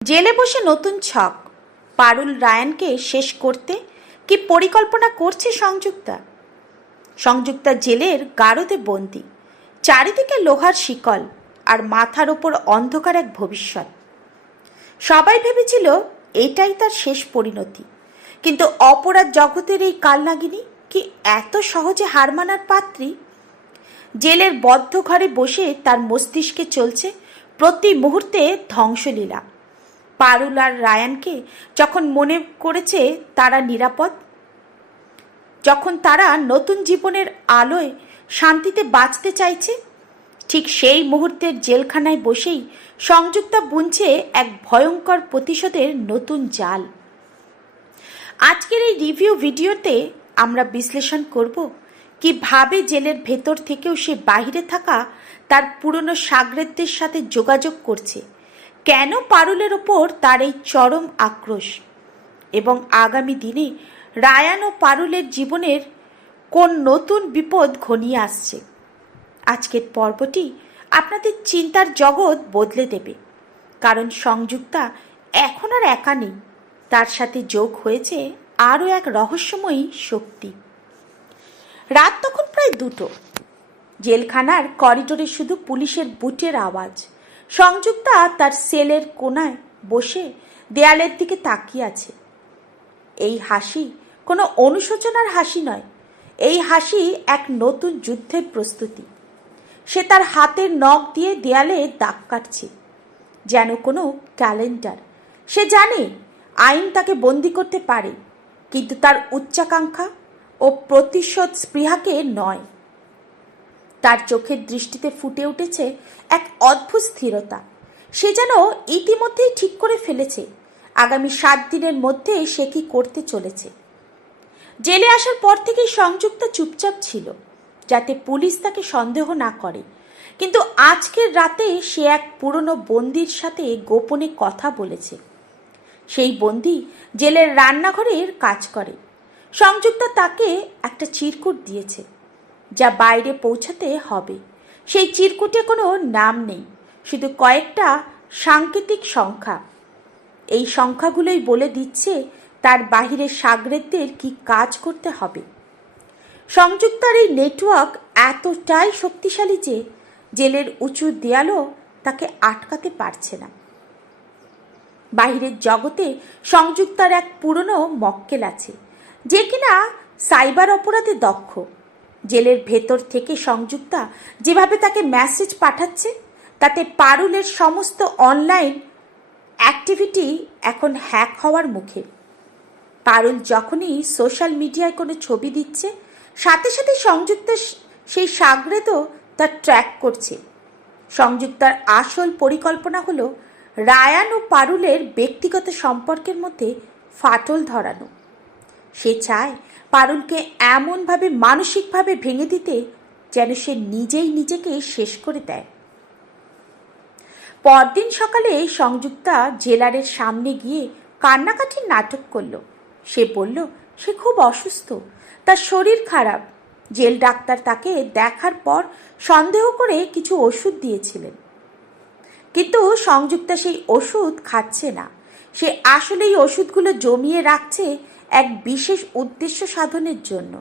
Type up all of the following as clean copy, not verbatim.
জেলে বসে নতুন ছক পারুল রায়ানকে শেষ করতে কি পরিকল্পনা করছে সংযুক্তা। সংযুক্তা জেলের গারদে বন্দি, চারিদিকে লোহার শিকল আর মাথার ওপর অন্ধকার এক ভবিষ্যৎ। সবাই ভেবেছিল এটাই তার শেষ পরিণতি, কিন্তু অপরাধ জগতের এই কালনাগিনী কি এত সহজে হার মানার পাত্রী? জেলের বদ্ধ ঘরে বসে তার মস্তিষ্কে চলছে প্রতি মুহূর্তে ধ্বংসলীলা। পারুল আর রায়ানকে যখন মনে করেছে তারা নিরাপদ, যখন তারা নতুন জীবনের আলোয় শান্তিতে বাঁচতে চাইছে, ঠিক সেই মুহূর্তের জেলখানায় বসেই সংযুক্তা বুনছে এক ভয়ঙ্কর প্রতিশোধের নতুন জাল। আজকের এই রিভিউ ভিডিওতে আমরা বিশ্লেষণ করব কিভাবে জেলের ভেতর থেকেও সে বাহিরে থাকা তার পুরনো সাগরেদদের সাথে যোগাযোগ করছে, কেন পারুলের ওপর তার এই চরম আক্রোশ, এবং আগামী দিনে রায়ান ও পারুলের জীবনের কোন নতুন বিপদ ঘনিয়ে আসছে। আজকের পর্বটি আপনাদের চিন্তার জগৎ বদলে দেবে, কারণ সংযুক্তা এখন আর একা নেই, তার সাথে যোগ হয়েছে আরও এক রহস্যময়ী শক্তি। রাত তখন প্রায় 2টো। জেলখানার করিডোরে শুধু পুলিশের বুটের আওয়াজ। সংযুক্তা তার সেলের কোণায় বসে দেয়ালের দিকে তাকিয়ে আছে। এই হাসি কোনো অনুশোচনার হাসি নয়, এই হাসি এক নতুন যুদ্ধের প্রস্তুতি। সে তার হাতের নখ দিয়ে দেয়ালে দাগ কাটছে, যেন কোনো ক্যালেন্ডার। সে জানে আইন তাকে বন্দি করতে পারে, কিন্তু তার উচ্চাকাঙ্ক্ষা ও প্রতিশোধ স্পৃহাকে নয়। তার চোখের দৃষ্টিতে ফুটে উঠেছে এক অদ্ভুত স্থিরতা। সে যেন ইতিমধ্যেই ঠিক করে ফেলেছে আগামী 7 দিনের মধ্যে সে কি করতে চলেছে। জেলে আসার পর থেকেই সংযুক্তা চুপচাপ ছিল, যাতে পুলিশ তাকে সন্দেহ না করে, কিন্তু আজকের রাতে সে এক পুরনো বন্দির সাথে গোপনে কথা বলেছে। সেই বন্দি জেলের রান্নাঘরের কাজ করে। সংযুক্তা তাকে একটা চিরকুট দিয়েছে, যা বাইরে পৌঁছাতে হবে। সেই চিরকুটে কোনো নাম নেই, শুধু কয়েকটা সাংকেতিক সংখ্যা। এই সংখ্যাগুলোই বলে দিচ্ছে তার বাহিরের সাগরেদদের কি কাজ করতে হবে। সংযুক্তার এই নেটওয়ার্ক এতটাই শক্তিশালী যে জেলের উঁচু দেয়ালও তাকে আটকাতে পারছে না। বাহিরের জগতে সংযুক্তার এক পুরনো মক্কেল আছে, যে কিনা সাইবার অপরাধে দক্ষ। জেলের ভেতর থেকে সংযুক্তা যেভাবে তাকে মেসেজ পাঠাচ্ছে, তাতে পারুলের সমস্ত অনলাইন অ্যাক্টিভিটি এখন হ্যাক হওয়ার মুখে। পারুল যখনই সোশ্যাল মিডিয়ায় কোনো ছবি দিচ্ছে, সাথে সাথে সংযুক্তা সেই সাগরেদও তা ট্র্যাক করছে। সংযুক্তার আসল পরিকল্পনা হলো রায়ান ও পারুলের ব্যক্তিগত সম্পর্কের মধ্যে ফাটল ধরানো। সে চায় পারুলকে এমনভাবে মানসিকভাবে ভেঙে দিতে যেন সে নিজেই নিজেকে শেষ করে দেয়। পরদিন সকালে সংযুক্তা জেলারের সামনে গিয়ে কান্নাকাটির নাটক করল। সে বলল সে খুব অসুস্থ, তার শরীর খারাপ। জেল ডাক্তার তাকে দেখার পর সন্দেহ করে কিছু ওষুধ দিয়েছিলেন, কিন্তু সংযুক্তা সেই ওষুধ খাচ্ছে না। সে আসলে এই ওষুধগুলো জমিয়ে রাখছে এক বিশেষ উদ্দেশ্য সাধনের জন্য।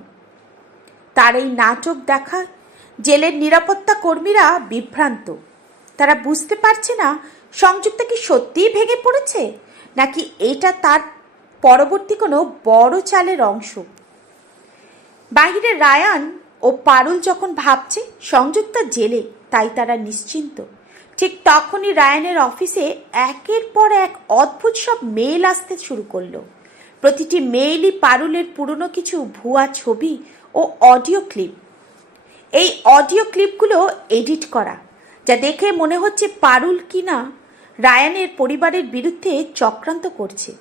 তার এই নাটক দেখা জেলের নিরাপত্তা কর্মীরা বিভ্রান্ত। তারা বুঝতে পারছে না সংযুক্তা কি সত্যিই ভেঙে পড়েছে, নাকি এটা তার পরবর্তী কোনো বড় চালের অংশ। বাহিরে রায়ান ও পারুল যখন ভাবছে সংযুক্তা জেলে, তাই তারা নিশ্চিন্ত। ঠিক তখনই রায়ানের অফিসে একের পর এক অদ্ভুত সব মেইল আসতে শুরু করলো। প্রতিটি মেইলই পারুলের পুরনো কিছু ভুয়া ছবি ও অডিও ক্লিপ। এই অডিও ক্লিপগুলো এডিট করা, যা দেখে মনে হচ্ছে পারুল কিনা রায়ানের পরিবারের বিরুদ্ধে চক্রান্ত করছে।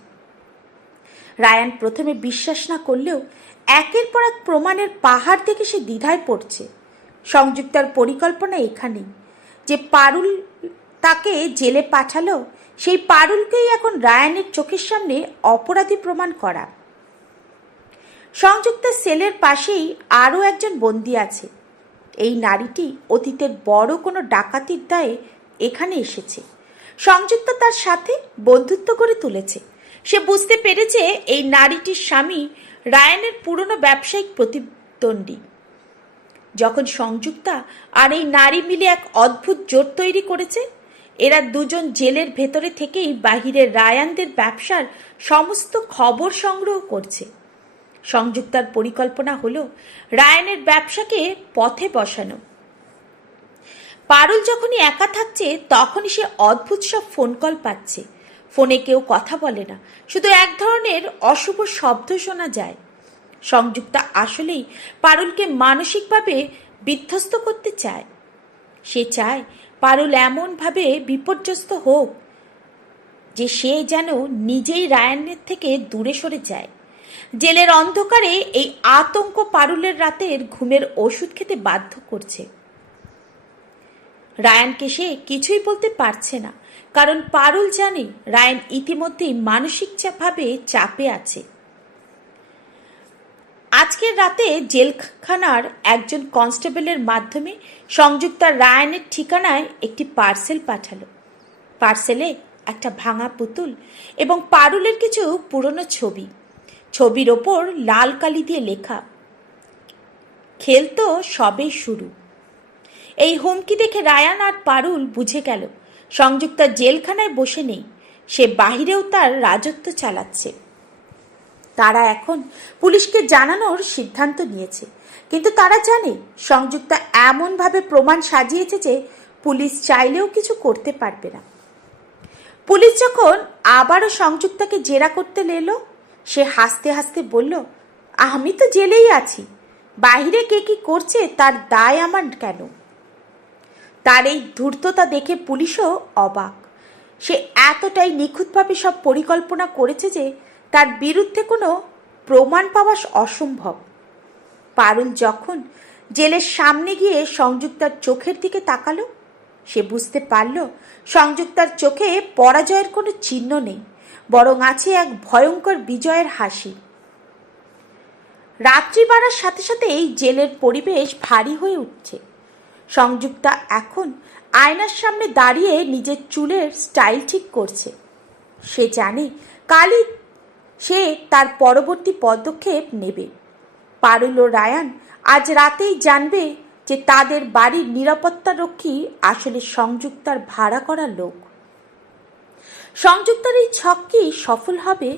রায়ান প্রথমে বিশ্বাস না করলেও একের পর এক প্রমাণের পাহাড় দেখে সে দ্বিধায় পড়ছে। সংযুক্তার পরিকল্পনা এখানেই, যে পারুল তাকে জেলে পাঠালো, সেই পারুলকেই এখন রায়ানের চোখের সামনে অপরাধী প্রমাণ করা। সংযুক্তার সেলের পাশেই আরও একজন বন্দী আছে। এই নারীটি অতীতের বড় কোনো ডাকাতির দায়ে এখানে এসেছে। সংযুক্তা তার সাথে বন্ধুত্ব করে তুলেছে। সে বুঝতে পেরেছে এই নারীটির স্বামী রায়ানের পুরনো ব্যবসায়িক প্রতিদ্বন্দ্বী। যখন সংযুক্তা আর এই নারী মিলে এক অদ্ভুত জোট তৈরি করেছে, এরা দুজন জেলের ভেতরে থেকেই বাহিরের রায়ানদের ব্যবসার সমস্ত খবর সংগ্রহ করছে। সংযুক্তার পরিকল্পনা হলো রায়ানের ব্যবসাকে পথে বসানো। পারুল যখনই একা থাকছে তখনই সে অদ্ভুত সব ফোন কল পাচ্ছে। ফোনে কেউ কথা বলে না, শুধু এক ধরনের অশুভ শব্দ শোনা যায়। সংযুক্তা আসলেই পারুলকে মানসিকভাবে বিধ্বস্ত করতে চায়। সে চায় পারুল এমনভাবে বিপর্যস্ত হোক যে সে যেন নিজেই রায়ানের থেকে দূরে সরে যায়। জেলের অন্ধকারে এই আতঙ্ক পারুলের রাতের ঘুমের ওষুধ খেতে বাধ্য করছে। রায়ানকে সে কিছুই বলতে পারছে না, কারণ পারুল জানে রায়ান ইতিমধ্যেই মানসিকভাবে চাপে আছে। আজকের রাতে জেলখানার একজন কনস্টেবলের মাধ্যমে সংযুক্তা রায়ানের ঠিকানায় একটি পার্সেল পাঠালো। পার্সেলে একটা ভাঙা পুতুল এবং পারুলের কিছু পুরনো ছবি। ছবির ওপর লাল কালি দিয়ে লেখা, খেল তো সবেই শুরু। এই হুমকি দেখে রায়ান আর পারুল বুঝে গেল সংযুক্তা জেলখানায় বসে নেই, সে বাহিরেও তার রাজত্ব চালাচ্ছে। তারা এখন পুলিশকে জানানোর সিদ্ধান্ত নিয়েছে, কিন্তু তারা জানে সংযুক্তা এমনভাবে প্রমাণ সাজিয়েছে যে পুলিশ চাইলেও কিছু করতে পারবে না। পুলিশ যখন আবারও সংযুক্তাকে জেরা করতে এলো, সে হাসতে হাসতে বলল, আমি তো জেলেই আছি, বাইরে কে কি করছে তার দায় আমার কেন? তার এই ধূর্ততা দেখে পুলিশও অবাক। সে এতটাই নিখুঁতভাবে সব পরিকল্পনা করেছে যে তার বিরুদ্ধে কোনো প্রমাণ পাওয়া অসম্ভব। পারুল যখন জেলের সামনে গিয়ে সংযুক্তার চোখের দিকে তাকালো, সে বুঝতে পারল সংযুক্তার চোখে পরাজয়ের কোনো চিহ্ন নেই, বরং আছে এক ভয়ঙ্কর বিজয়ের হাসি। রাত্রি বাড়ার সাথে সাথে এই জেলের পরিবেশ ভারী হয়ে উঠছে। সংযুক্তা এখন আয়নার সামনে দাঁড়িয়ে নিজের চুলের স্টাইল ঠিক করছে। সে জানে কালই সে তার পরবর্তী পদক্ষেপ নেবে। পারুল ও রায়ান আজ রাতেই জানবে যে তাদের বাড়ির নিরাপত্তারক্ষী আসলে সংযুক্তার ভাড়া করা লোক। সংযুক্তার এই ছক কি সফল হবে,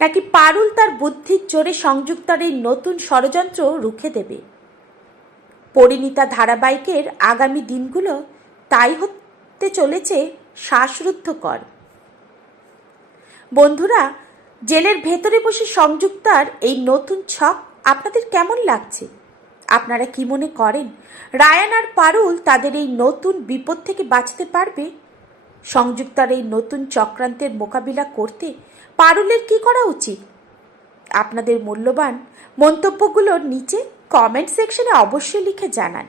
নাকি পারুল তার বুদ্ধির জোরে সংযুক্তার এই নতুন ষড়যন্ত্র রুখে দেবে? পরিণীতা ধারাবাহিকের আগামী দিনগুলো তাই হতে চলেছে শ্বাসরুদ্ধকর। বন্ধুরা, জেলের ভেতরে বসে সংযুক্তার এই নতুন ছক আপনাদের কেমন লাগছে? আপনারা কি মনে করেন রায়ান আর পারুল তাদের এই নতুন বিপদ থেকে বাঁচতে পারবে? সংযুক্তার এই নতুন চক্রান্তের মোকাবিলা করতে পারুলের কি করা উচিত? আপনাদের মূল্যবান মন্তব্যগুলোর নিচে কমেন্ট সেকশনে অবশ্যই লিখে জানান।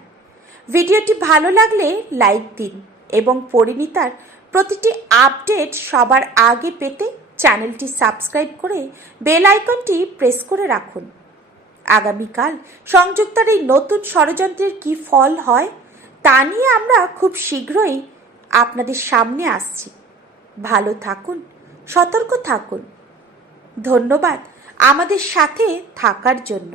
ভিডিওটি ভালো লাগলে লাইক দিন এবং পরিণীতার প্রতিটি আপডেট সবার আগে পেতে চ্যানেলটি সাবস্ক্রাইব করে বেল আইকনটি প্রেস করে রাখুন। আগামীকাল সংযুক্তার এই নতুন ষড়যন্ত্রের কি ফল হয় তা নিয়ে আমরা খুব শীঘ্রই আপনাদের সামনে আসছি। ভালো থাকুন, সতর্ক থাকুন। ধন্যবাদ আমাদের সাথে থাকার জন্য।